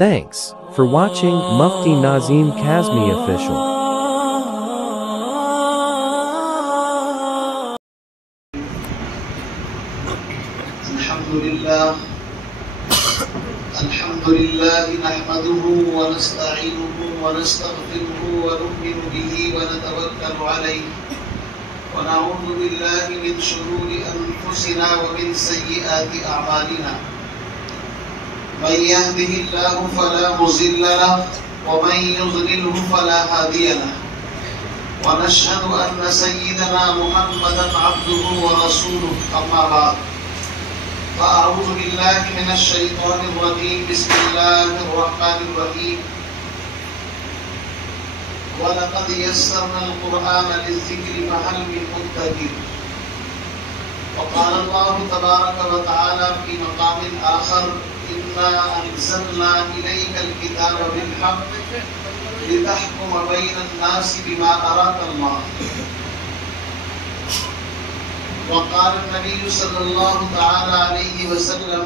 Thanks for watching Mufti Nazim Kazmi Official. Alhamdulillah nahmaduhu wa nasta'inuhu wa nastaghfiruhu wa nu'minu bihi wa natawakkalu alayhi wa na'udhu billahi min shururi anfusina wa min sayyiati a'malina. من يهده الله فلا مضل له ومن يضلله فلا هادي له ونشهد أن سيدنا محمدا عبده ورسوله أما بعد فأعوذ بالله من الشيطان الرجيم بسم الله الرحمن الرحيم ولقد يسرنا القرآن للذكر فهل من مدكر وقال الله تبارك وتعالى في مقام آخر إنا أنزلنا إليك الكتاب بالحق لتحكم بين الناس بما أراك الله وقال النبي صلى الله تعالى عليه وسلم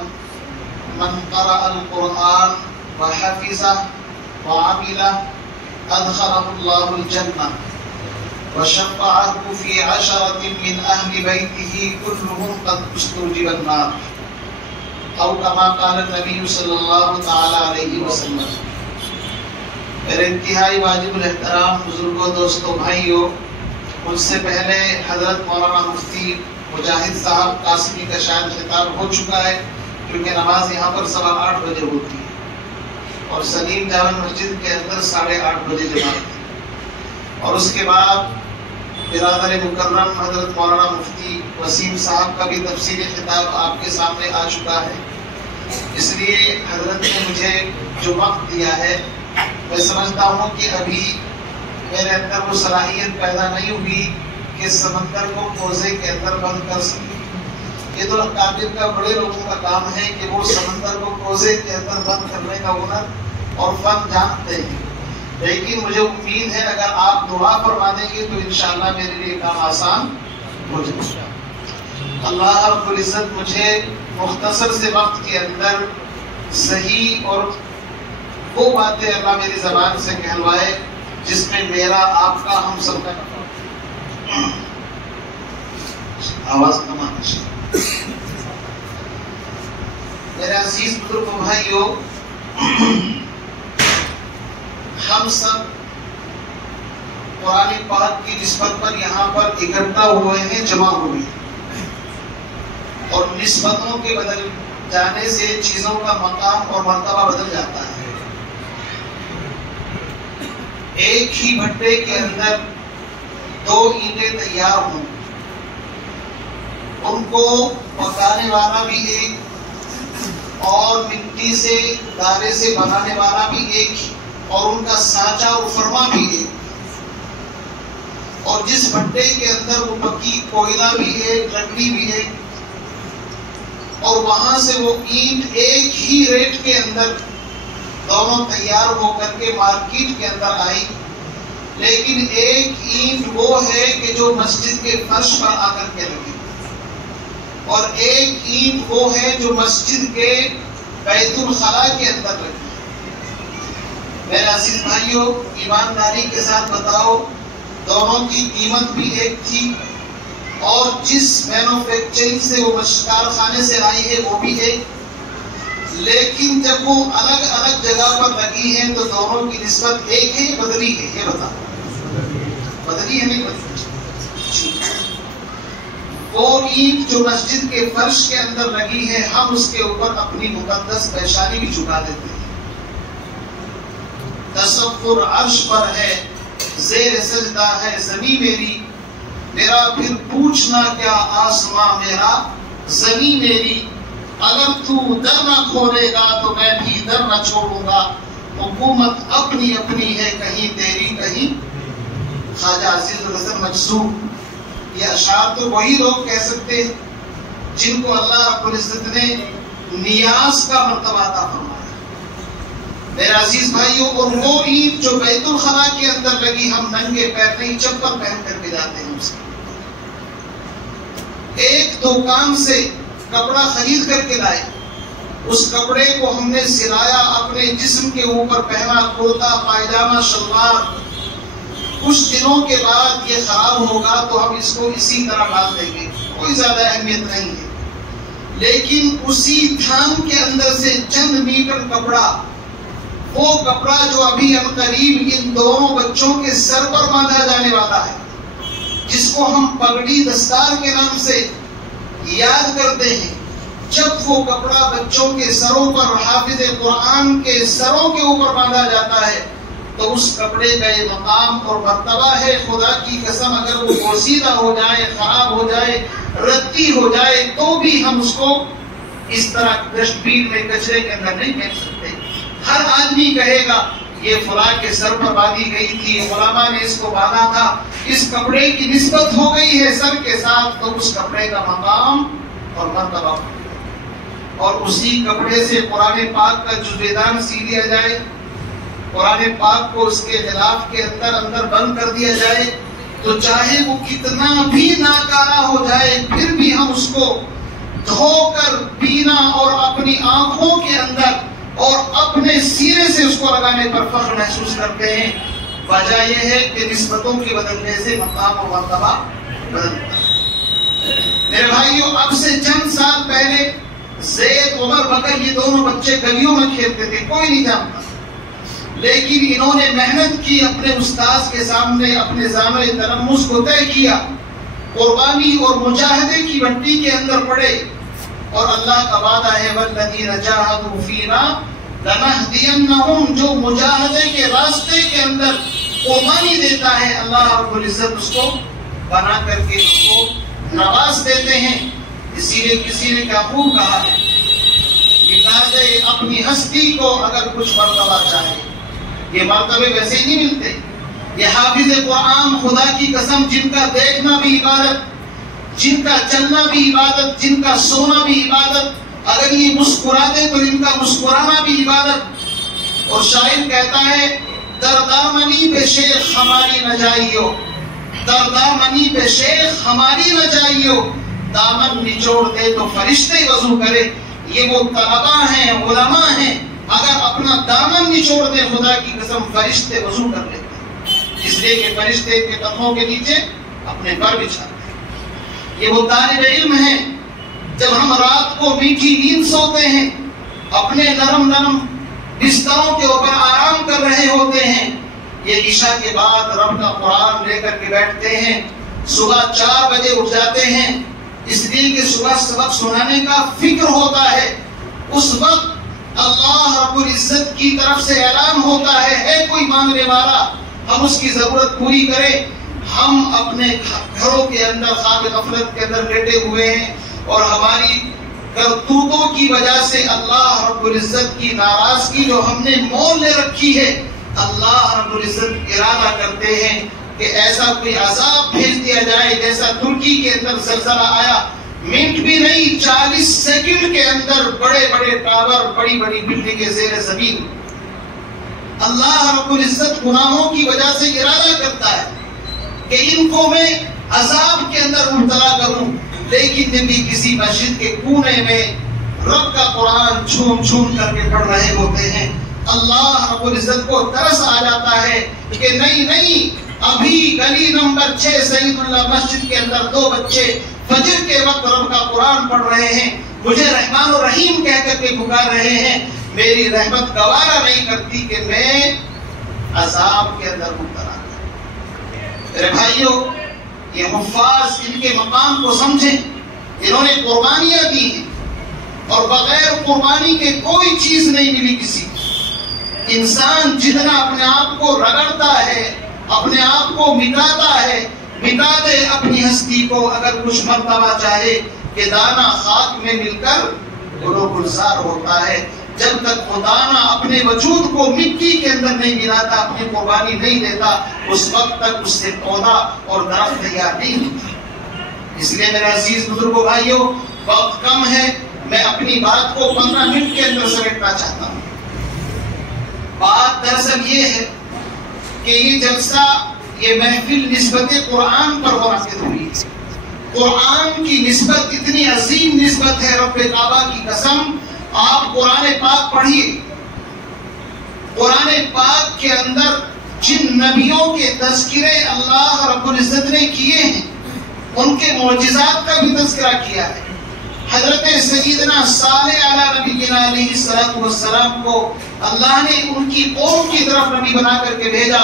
من قرأ القرآن وحفظه وعمله أدخله الله الجنة وشفعه في 10 من أهل بيته كلهم قد استوجب النار او کما قال النبی صلی اللہ تعالی علیہ وسلم. میرے انتہائی واجب الاحترام بزرگوں، دوستوں، بھائیوں، مجھ سے پہلے حضرت مولانا مفتی مجاہد صاحب قاسمی کا شاید خطاب ہو چکا ہے، کیونکہ نماز یہاں پر 8:15 بجے ہوتی ہے اور سلیم جامع مسجد کے اندر 8:30 بجے جماعت ہے. اور اس کے بعد برادر مکرم حضرت مولانا مفتی وسیم صاحب کا بھی تفصیلی خطاب آپ کے سامنے آ چکا ہے. اس لیے حضرت نے مجھے جو وقت دیا ہے، میں سمجھتا ہوں کہ ابھی میرے اندر وہ صلاحیت پیدا نہیں ہوئی کہ سمندر کو کوزے کے اندر بند کر سکے. یہ تو اکابر کا، بڑے لوگوں کا کام ہے کہ وہ سمندر کو کوزے کے اندر بند کرنے کا ہنر اور فن جانتے ہیں. لیکن مجھے امید ہے اگر آپ دعا فرما دیں گے تو انشاءاللہ میرے لیے کام آسان ہو جائے گا. اللہ رب العزت مجھے مختصر سے وقت کے اندر صحیح اور وہ باتیں اللہ میری زبان سے کہلوائے جس میں میرا، آپ کا، ہم سب کا آواز کم آنا چاہیے. میرے عزیز بزرگ بھائیوں، ہم سب قرآن پاک کی نسبت پر یہاں پر اکٹھا ہوئے ہیں، جمع ہوئے ہیں، اور نسبتوں کے بدل جانے سے چیزوں کا مقام اور مرتبہ بدل جاتا ہے. ایک ہی بھٹے کے اندر 2 اینٹیں تیار ہوں، ان کو پکانے والا بھی ایک اور مٹی سے، گارے سے بنانے والا بھی ایک ہی، اور ان کا سانچہ اور فرما بھی ایک، اور جس بھٹے کے اندر وہ پکی کوئلہ بھی ایک، لکڑی بھی ایک، اور وہاں سے وہ اینٹ ایک ہی ریٹ کے اندر دونوں تیار ہو کر کے مارکیٹ کے اندر آئی. لیکن ایک اینٹ وہ ہے کہ جو مسجد کے فرش پر آ کر کے لگی، اور ایک اینٹ وہ ہے جو مسجد کے بیت الخلا کے اندر لگی. میرے عزیز بھائیوں، ایمانداری کے ساتھ بتاؤ، دونوں کی قیمت بھی ایک تھی، اور جس مینوفیکچرنگ سے وہ کارخانے سے آئی ہے وہ بھی ایک. لیکن جب وہ الگ الگ جگہ پر لگی ہیں تو دونوں کی نسبت ایک ہے، بدلی ہے؟ یہ بتاؤ، بدلی ہے نہیں بدلی؟ وہ اینٹ جو مسجد کے فرش کے اندر لگی ہے، ہم اس کے اوپر اپنی مقدس پیشانی بھی جھکا دیتے ہیں. تصور عرش پر ہے، زیر سجدہ ہے زمین میری، میرا پھر پوچھنا کیا آسماں میرا، زمین میری. اگر تو در نہ کھولے گا تو میں بھی در نہ چھوڑوں گا. حکومت اپنی اپنی ہے، کہیں تیری کہیں. خواجہ عزیز الحسن مجذوب. یہ اشعار تو وہی لوگ کہہ سکتے ہیں جن کو اللہ رب العزت نے نیاز کا مرتبہ عطا فرمایا. میرے عزیز بھائیوں، اور وہ اینٹ جو بیت الخلا کے اندر لگی، ہم ننگے پیر نہیں، چپل پہن کر کے جاتے ہیں اس کے. ایک دکان سے کپڑا خرید کر کے لائے، اس کپڑے کو ہم نے سلایا، اپنے جسم کے اوپر پہنا کرتا پائجامہ شلوار کچھ دنوں کے بعد یہ خراب ہوگا تو ہم اس کو اسی طرح ڈال دیں گے، کوئی زیادہ اہمیت نہیں ہے. لیکن اسی تھان کے اندر سے چند میٹر کپڑا، وہ کپڑا جو ابھی عنقریب ان دونوں بچوں کے سر پر باندھا جانے والا ہے، جس کو ہم پگڑی دستار کے نام سے یاد کرتے ہیں، جب وہ کپڑا بچوں کے سروں پر حافظ قرآن کے سروں کے اوپر باندھا جاتا ہے تو اس کپڑے کا یہ مقام اور مرتبہ ہے. خدا کی قسم اگر وہ پوسیدہ ہو جائے، خراب ہو جائے، رتی ہو جائے تو بھی ہم اس کو اس طرح ڈسٹ بین میں کچرے کے اندر نہیں پھینک سکتے. ہر آدمی کہے گا یہ فلاں کے سر پر باندھی گئی تھی، علماء نے اس کو باندھا تھا، اس کپڑے کی نسبت ہو گئی ہے سر کے ساتھ، تو اس کپڑے کا مقام اور مرتبہ. اور اسی کپڑے سے قرآن پاک کا جزویدان سی دیا جائے، قرآن پاک کو اس کے غلاف کے اندر بند کر دیا جائے، تو چاہے وہ کتنا بھی ناکارہ ہو جائے پھر بھی ہم اس کو دھو کر پینا اور اپنی آنکھوں کے اندر اور اپنے سینے سے اس کو لگانے پر فخر محسوس کرتے ہیں. وجہ یہ ہے کہ نسبتوں کے بدلنے سے مقام و مرتبہ بدلتا ہے. میرے بھائیوں، اب سے چند سال پہلے زید، عمر، بکر یہ دونوں بچے گلیوں میں کھیلتے تھے، کوئی نہیں جانتا، لیکن انہوں نے محنت کی، اپنے استاذ کے سامنے اپنے زامن تلمس کو طے کیا، قربانی اور مجاہدے کی مٹی کے اندر پڑے، اور اللہ کا وعدہ ہے والذین جاہدوا فینا لنہدینہم، جو مجاہدے کے راستے کے اندر قربانی دیتا ہے اللہ رب العزت اس کو بنا کر کے اس کو نواز دیتے ہیں. اسی لیے کسی نے کیا خوب کہا ہے، مٹا دے اپنی ہستی کو اگر کچھ مرتبہ چاہے. یہ مرتبے ویسے ہی نہیں ملتے. یہ حافظ قرآن، خدا کی قسم، جن کا دیکھنا بھی عبادت، جن کا چلنا بھی عبادت، جن کا سونا بھی عبادت، اگر یہ مسکرا دے تو ان کا مسکرانا بھی عبادت. اور شاعر کہتا ہے دردامنی پہ شیخ ہماری نہ جائیو، دردامنی پہ شیخ ہماری نہ جائیو، دامن نچوڑ دے تو فرشتے وضو کرے. یہ وہ طلباء ہیں، علماء ہیں، اگر اپنا دامن نچوڑ دے خدا کی قسم فرشتے وضو کر لیتے ہیں، اس لیے کہ فرشتے کے قدموں کے نیچے اپنے پر بچھاتے ہیں. یہ وہ طالب علم ہیں، جب ہم رات کو میٹھی نیند سوتے ہیں، اپنے نرم نرم بستروں کے اوپر آرام کر رہے ہوتے ہیں، یہ عشاء کے بعد رب کا قرآن لے کر کے بیٹھتے ہیں، صبح 4 بجے اٹھ جاتے ہیں، اس لیے کہ صبح سبق سنانے کا فکر ہوتا ہے. اس وقت اللہ رب العزت کی طرف سے اعلان ہوتا ہے کوئی مانگنے والا، ہم اس کی ضرورت پوری کریں. ہم اپنے گھروں کے اندر خواب غفلت کے اندر لیٹے ہوئے ہیں، اور ہماری کرتوتوں کی وجہ سے اللہ رب العزت کی ناراضگی جو ہم نے مول لے رکھی ہے، اللہ رب العزت ارادہ کرتے ہیں کہ ایسا کوئی عذاب بھیج دیا جائے جیسا ترکی کے اندر زلزلہ آیا. منٹ بھی نہیں، 40 سیکنڈ کے اندر بڑے بڑے ٹاور، بڑی بڑی بلڈنگیں زیر زمین. اللہ رب العزت گناہوں کی وجہ سے ارادہ کرتا ہے کہ ان کو میں عذاب کے اندر مبتلا کروں، لیکن جب بھی کسی مسجد کے کونے میں رب کا قرآن جھوم جھوم کر کے پڑھ رہے ہوتے ہیں، اللہ رب العزت کو ترس آ جاتا ہے کہ نہیں، ابھی گلی نمبر 6 سعید اللہ مسجد کے اندر 2 بچے فجر کے وقت رب کا قرآن پڑھ رہے ہیں، مجھے رحمان و رحیم کہہ کر کے پکار رہے ہیں، میری رحمت گوارا نہیں کرتی کہ میں عذاب کے اندر مبتلا کروں. میرے بھائیوں، یہ حفاظ ان کے مقام کو سمجھیں. انہوں نے قربانیاں دی ہیں، اور بغیر قربانی کے کوئی چیز نہیں ملی کسی. انسان جتنا اپنے آپ کو رگڑتا ہے، اپنے آپ کو مٹاتا ہے، مٹا دے اپنی ہستی کو اگر کچھ مرتبہ چاہے کہ دانہ خاک میں مل کر گلو گلزار ہوتا ہے. جب تک وہ دانہ اپنے وجود کو مٹی کے اندر نہیں ملاتا، اپنی قربانی نہیں دیتا، اس وقت تک اس سے پودا اور درخت تیار نہیں ہوتا. اس لیے میرے عزیز بزرگوں بھائیوں، وقت کم ہے، میں اپنی بات کو 15 منٹ کے اندر سمیٹنا چاہتا ہوں. بات دراصل یہ ہے کہ یہ جلسہ، یہ محفل نسبت قرآن پر منعقد ہوئی ہے. قرآن کی نسبت اتنی عظیم نسبت ہے، رب کعبہ کی قسم. آپ قرآن پاک پڑھیے، قرآن پاک کے اندر جن نبیوں کے تذکرے اللہ رب العزت نے کیے ہیں ان کے معجزات کا بھی تذکرہ کیا ہے. حضرت سیدنا صالح علی نبینا علیہ الصلوۃ والسلام کو اللہ نے ان کی قوم کی طرف نبی بنا کر کے بھیجا.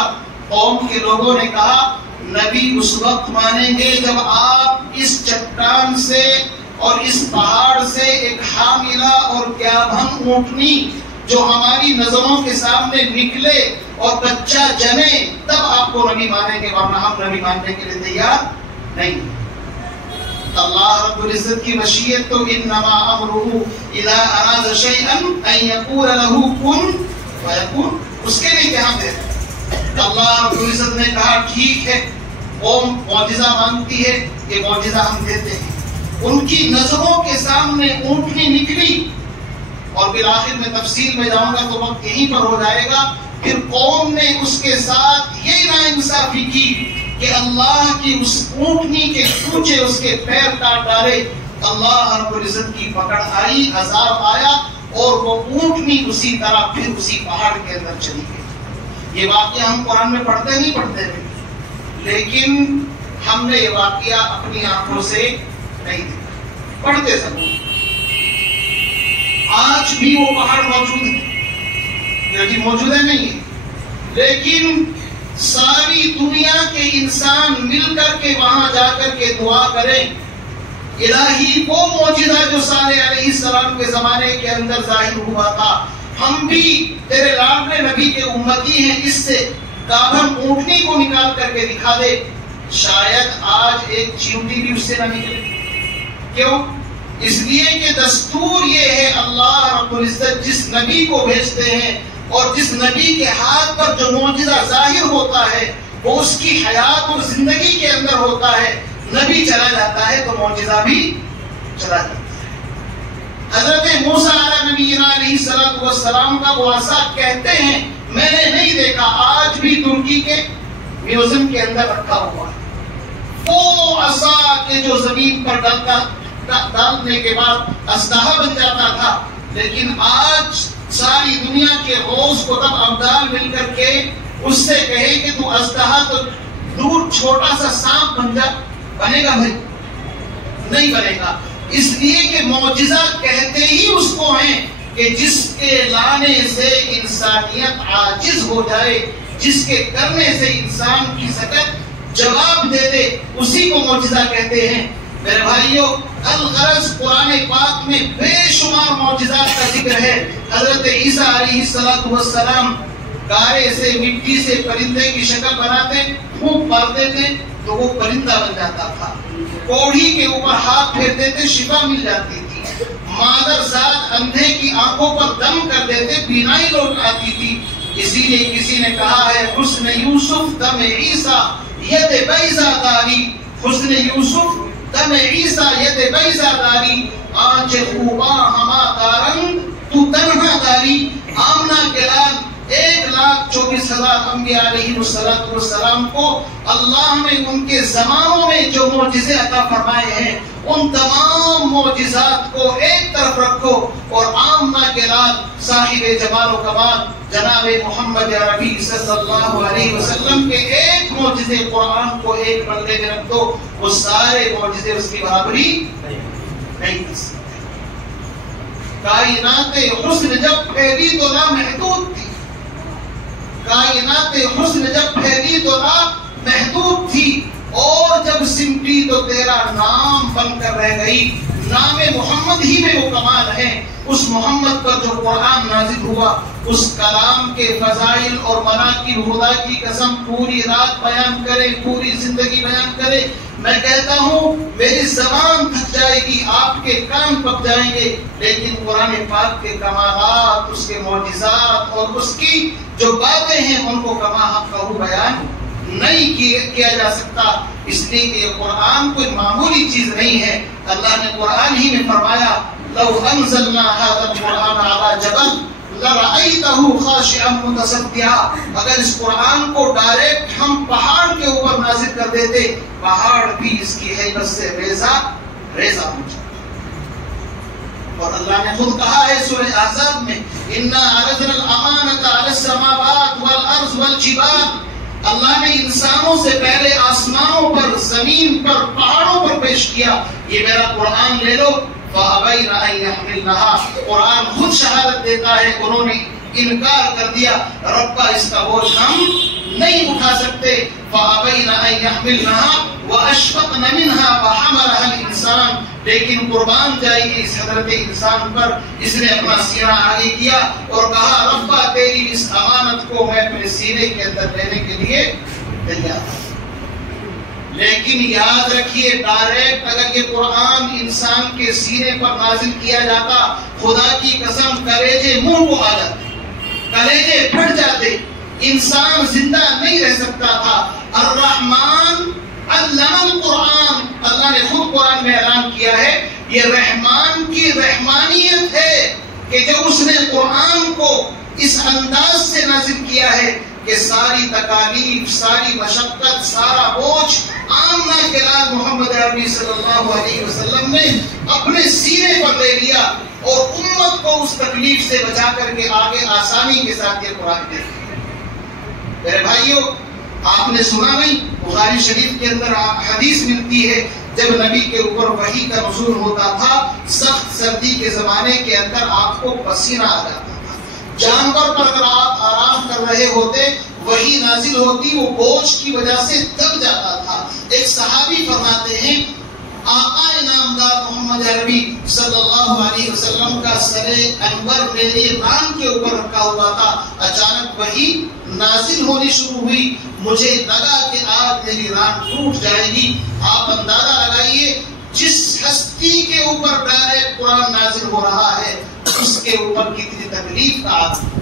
قوم کے لوگوں نے کہا نبی اس وقت مانیں گے جب آپ اس چٹان سے اور اس پہاڑ سے ایک حاملہ اور گیابھن اونٹنی جو ہماری نظروں کے سامنے نکلے اور بچہ جنے تب آپ کو نبی مانیں گے، ورنہ ہم نبی ماننے کے لیے تیار نہیں. اللہ رب العزت کی مشیت تو انما امرہ اذا اراد شیئا ان یقول له کن فیکون، اس کے لیے کیا دے. اللہ رب العزت نے کہا ٹھیک ہے، قوم معجزہ مانگتی ہے، یہ معجزہ ہم دیتے ہیں. ان کی نظروں کے سامنے اونٹنی نکلی، اور پھر آخر میں تفصیل میں جاؤں گا تو وقت یہیں پر ہو جائے گا. پھر قوم نے اس کے ساتھ یہ ناانصافی کی کہ اللہ کی اس اونٹنی کے کوچے اس کے پیر کاٹ ڈالے. اللہ رب العزت کی پکڑ آئی، عذاب آیا، اور وہ اونٹنی اسی طرح پھر اسی پہاڑ کے اندر چلی گئی. یہ واقعہ ہم قرآن میں پڑھتے نہیں پڑھتے ہیں، لیکن ہم نے یہ واقعہ اپنی آنکھوں سے نہیں دیکھا، پڑھتے ضرور. آج بھی وہ پہاڑ موجود ہے، لیکن موجود ہے نہیں ہے، لیکن ساری دنیا کے انسان مل کر کے وہاں جا کر کے دعا کریں الہی وہ معجزہ جو صالح علیہ السلام کے زمانے کے اندر ظاہر ہوا تھا، ہم بھی تیرے لاڈلے نبی کے امتی ہیں، اس سے گابھن اونٹنی کو نکال کر کے دکھا دے. شاید آج ایک چیونٹی بھی اس سے نہ نکلے. کیوں؟ اس لیے کہ دستور یہ ہے اللہ رب العزت جس نبی کو بھیجتے ہیں اور جس نبی کے ہاتھ پر جو معجزہ ظاہر ہوتا ہے وہ اس کی حیات اور زندگی کے اندر ہوتا ہے. نبی چلا جاتا ہے تو معجزہ بھی چلا جاتا ہے. حضرت موسیٰ علیہ نبینا علیہ السلام کا وہ عصا کہتے ہیں میں نے نہیں دیکھا، آج بھی ترکی کے میوزیم کے اندر رکھا ہوا ہے. وہ عصا کے جو زمین پر ڈالنے کے بعد اسلحہ بن جاتا تھا، لیکن آج ساری دنیا کے غوث کو تب ابدال مل کر کے اس سے کہے کہ تو اسلحہ تو دور چھوٹا سا سانپ بن جا، بنے گا بھائی؟ نہیں بنے گا. اس لیے کہ معجزہ کہتے ہی اس کو ہیں کہ جس کے لانے سے انسانیت عاجز ہو جائے، جس کے کرنے سے انسان کی سکت جواب دے دے، اسی کو معجزہ کہتے ہیں. میرے بھائیوں، الغرض قرآن پاک میں بے شمار معجزات کا ذکر ہے. حضرت عیسیٰ علیہ السلام گارے سے مٹی سے پرندے کی شکل بناتے، پھونک مارتے تھے تو وہ پرندہ بن جاتا تھا. کوڑھی کے اوپر ہاتھ پھیر دیتے، شفا مل جاتی تھی. مادر ذات اندھے کی آنکھوں پر دم کر دیتے، بینائی لوٹ آتی تھی. اسی لیے کسی نے کہا ہے حسن یوسف دم عیسیٰ ید بیضا داری. حسن یوسف دم عیسیٰ ید بیضا داری، آنچ خوباں ہما دارنگ تو تنہا داری. آمنہ کے لال 1,24,000 انبیاء علیہ السلام کو اللہ نے ان کے زمانوں میں جو معجزے عطا فرمائے ہیں ان تمام معجزات کو ایک طرف رکھو اور آمنہ کے لال صاحب جمال و کمال جناب محمد عربی صلی اللہ علیہ وسلم کے ایک معجزے قرآن کو ایک پلڑے میں رکھ دو، وہ سارے معجزے اس کی برابری نہیں کر سکتے. کائنات حسن جب پھیلی تو لامحدود تھی، کائنات حسن جب پھیلی تو لامحدود تھی، اور جب سمٹی تو تیرا نام بن کر رہ گئی. نام محمد ہی میں وہ کمال ہے. اس محمد پر جو قرآن نازل ہوا، اس کلام کے فضائل اور مناقب، خدا کی قسم پوری رات بیان کرے، پوری زندگی بیان کرے. میں کہتا ہوں میری زبان تھک جائے گی، آپ کے کان پک جائیں گے، لیکن قرآن پاک کے کمالات، اس کے معجزات اور اس کی جو باتیں ہیں ان کو کما حق کا بیان نہیں کیا جا سکتا. اس لیے کہ یہ قرآن کوئی معمولی چیز نہیں ہے. اللہ نے قرآن ہی میں فرمایا لو انزلنا هذا القرآن على جبل لرأيته خاشعا متصدعا. اگر اس قرآن کو ڈائریکٹ ہم پہاڑ کے اوپر نازل کر دیتے، پہاڑ بھی اس کی ہیبت سے ریزہ ریزہ ہو جاتا. اور اللہ نے خود کہا ہے سورہ احزاب میں انا عرضنا الامانة على السماوات بات اللہ نے انسانوں سے پہلے آسمانوں پر، زمین پر، پہاڑوں پر پیش کیا، یہ میرا قرآن لے لو۔ فَأَبَيْنَ أَن يَحْمِلْنَهَا، قرآن خود شہادت دیتا ہے انہوں نے انکار کر دیا، ربا اس کا بوجھ ہم نہیں اٹھا سکتے۔ فَأَبَيْنَ أَن يَحْمِلْنَهَا وَأَشْفَقْنَ مِنْهَا وَحَمَلَهَا الْإِنسَانُ، لیکن قربان جائیے اس حضرت انسان پر، اس نے اپنا سینہ آگے کیا اور کہا ربا تیری اس امانت کو میں اپنے سینے کے اندر لینے کے لیے تیار ہوں۔ لیکن یاد رکھیے، ڈائریکٹ اگر یہ قرآن انسان کے سینے پر نازل کیا جاتا، خدا کی قسم کلیجے منہ کو آ جاتے، کلیجے پھٹ جاتے، انسان زندہ نہیں رہ سکتا تھا۔ الرحمن علم القرآن، اللہ نے خود قرآن میں اعلان کیا ہے، یہ رحمان کی رحمانیت ہے کہ جو اس نے قرآن کو اس انداز سے نازل کیا ہے کہ ساری تکالیف، ساری مشقت، سارا بوجھ آمنہ کے لال محمد عربی صلی اللہ علیہ وسلم نے اپنے سینے پر لے لیا اور امت کو اس تکلیف سے بچا کر کے آگے آسانی کے ساتھ یہ قرآن دے دیا۔ میرے بھائیوں، آپ نے سنا نہیں، بخاری شریف کے اندر حدیث ملتی ہے، جب نبی کے اوپر وحی کا نزول ہوتا تھا، سخت سردی کے زمانے کے اندر آپ کو پسینہ آ جاتا تھا، جانور پر اگر آپ آرام کر رہے ہوتے، وحی نازل ہوتی، وہ بوجھ کی وجہ سے دب جاتا تھا۔ ایک صحابی فرماتے ہیں، آقا نامدار محمد عربی صلی اللہ علیہ وسلم کا سر انور میری ران کے اوپر رکھا ہوا تھا، اچانک وحی نازل ہونی شروع ہوئی، مجھے لگا کہ آج میری ران ٹوٹ جائے گی۔ آپ اندازہ لگائیے، جس ہستی کے اوپر ڈائریکٹ قرآن نازل ہو رہا ہے، اس کے اوپر کتنی تکلیف کا عالم۔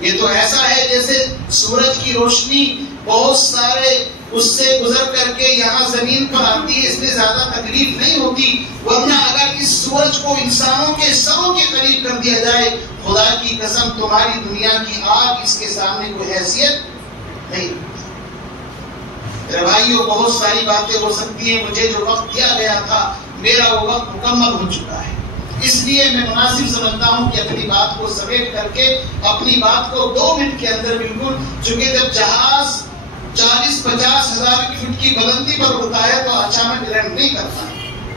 یہ تو ایسا ہے جیسے سورج کی روشنی بہت سارے اس سے گزر کر کے یہاں زمین پر آتی ہے، اس میں زیادہ تکلیف نہیں ہوتی، ورنہ اگر اس سورج کو انسانوں کے سروں کے قریب کر دیا جائے، خدا کی قسم تمہاری دنیا کی آگ اس کے سامنے کوئی حیثیت نہیں۔ میرے بھائیوں، بہت ساری باتیں ہو سکتی ہیں، مجھے جو وقت دیا گیا تھا میرا وہ وقت مکمل ہو چکا ہے، اس لیے میں مناسب سمجھتا ہوں کہ اپنی بات کو سمیٹ کر کے اپنی بات کو 2 منٹ کے اندر بالکل، چونکہ جب جہاز 40-50 ہزار فٹ کی بلندی پر اڑتا ہے تو اچانک لینڈ نہیں کرتا،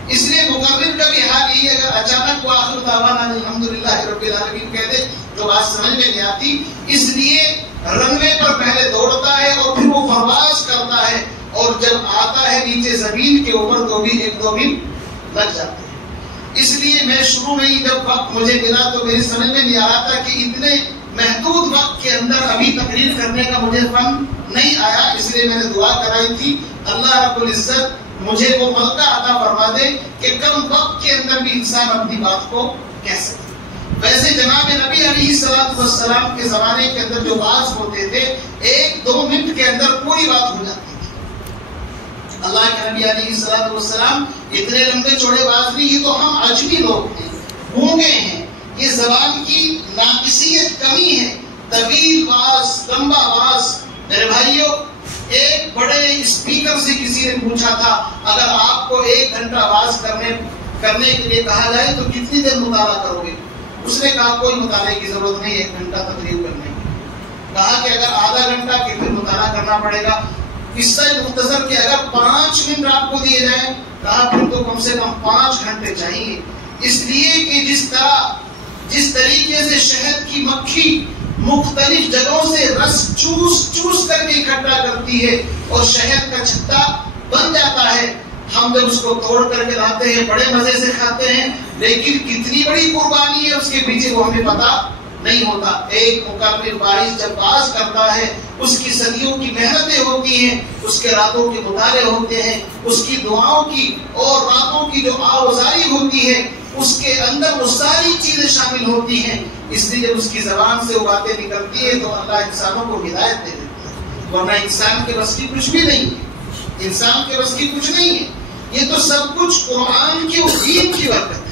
اس لیے مقرر کا بھی حال یہی ہے، اگر اچانک وہ آخر دعوانا الحمدللہ رب العالمین کہہ دے تو بات سمجھ میں نہیں آتی، اس لیے رن وے پر پہلے دوڑتا ہے اور پھر وہ پرواز کرتا ہے، اور جب آتا ہے نیچے زمین کے اوپر تو بھی 1-2 منٹ لگ جاتے ہیں۔ اس لیے میں شروع میں ہی جب وقت مجھے ملا تو میری سمجھ میں نہیں آ رہا تھا کہ اتنے محدود وقت کے اندر ابھی تقریر کرنے کا مجھے فن نہیں آیا، اس لیے میں نے دعا کرائی تھی اللہ رب العزت مجھے وہ موقع عطا فرما دے کہ کم وقت کے اندر بھی انسان اپنی بات کو کہہ سکے۔ ویسے جناب نبی علیہ السلام کے زمانے کے اندر جو واعظ ہوتے تھے 1-2 منٹ کے اندر پوری بات ہو جاتی تھی۔ اللہ کے نبی علیہ السلام اتنے لمبے چوڑے واعظ نہیں، یہ تو ہم عجمی لوگ ہیں، گونگے ہیں، یہ زبان کی ناقصیت کمی ہے، طویل واعظ، لمبا واعظ۔ میرے بھائیوں، ایک بڑے اسپیکر سے کسی نے پوچھا تھا اگر آپ کو 1 گھنٹہ واعظ کرنے کے لیے کہا جائے تو کتنی دیر مطالعہ کرو گے؟ اس نے کہا کوئی مطالعے کی ضرورت نہیں، 1 گھنٹہ تقریر کرنے کی۔ کہا کہ اگر آدھا گھنٹہ کہ پھر مطالعہ کرنا پڑے گا۔ قصہ مختصر کہ اگر 5 منٹ آپ کو دیے جائیں، کہا پھر تو کم سے کم 5 گھنٹے چاہیے، اس لیے کہ جس طریقے سے شہد کی مکھی مختلف جگہوں سے رس چوس کر کے اکٹھا کرتی ہے اور شہد کا چھتا بن جاتا ہے، ہم جب اس کو توڑ کر کے لاتے ہیں بڑے مزے سے کھاتے ہیں، لیکن کتنی بڑی قربانی ہے اس کے پیچھے وہ ہمیں پتا نہیں ہوتا۔ ایک مقرر واعظ جب واعظ کرتا ہے، اس کی صدیوں کی محنتیں ہوتی ہیں، اس کے راتوں کے مطالعے ہوتے ہیں، اس کی دعاؤں کی اور راتوں کی جو آوازاری ہوتی ہے اس کے اندر وہ ساری چیزیں شامل ہوتی ہیں، اس لیے جب اس کی زبان سے وہ باتیں نکلتی ہے تو اللہ انسانوں کو ہدایت دے دیتا ہے، ورنہ انسان کے بس کی کچھ بھی نہیں ہے، انسان کے بس کی کچھ نہیں ہے، یہ تو سب کچھ قرآن کی اور دین کی برکت ہے۔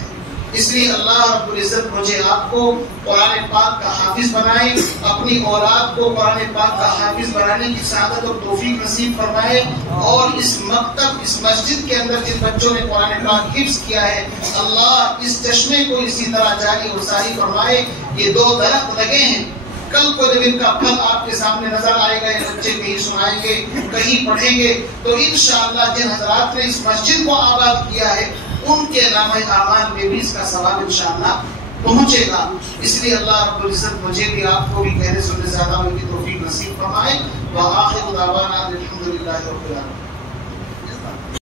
اس لیے اللہ رب العزت مجھے آپ کو قرآن پاک کا حافظ بنائے، اپنی اولاد کو قرآن پاک کا حافظ بنانے کی سعادت اور توفیق نصیب فرمائے، اور اس مکتب، اس مسجد کے اندر جن بچوں نے قرآن پاک حفظ کیا ہے، اللہ اس چشمے کو اسی طرح جاری اور ساری فرمائے۔ یہ 2 درخت لگے ہیں، کل کو جب ان کا پھل آپ کے سامنے نظر آئے گا، یہ بچے کہیں سنائیں گے، کہیں پڑھیں گے، تو انشاءاللہ جن حضرات نے اس مسجد کو آباد کیا ہے ان کے نامہ اعمال میں بھی اس کا ثواب انشاءاللہ پہنچے گا۔ اس لیے اللہ رب العزت مجھے بھی آپ کو بھی کہنے سننے سے زیادہ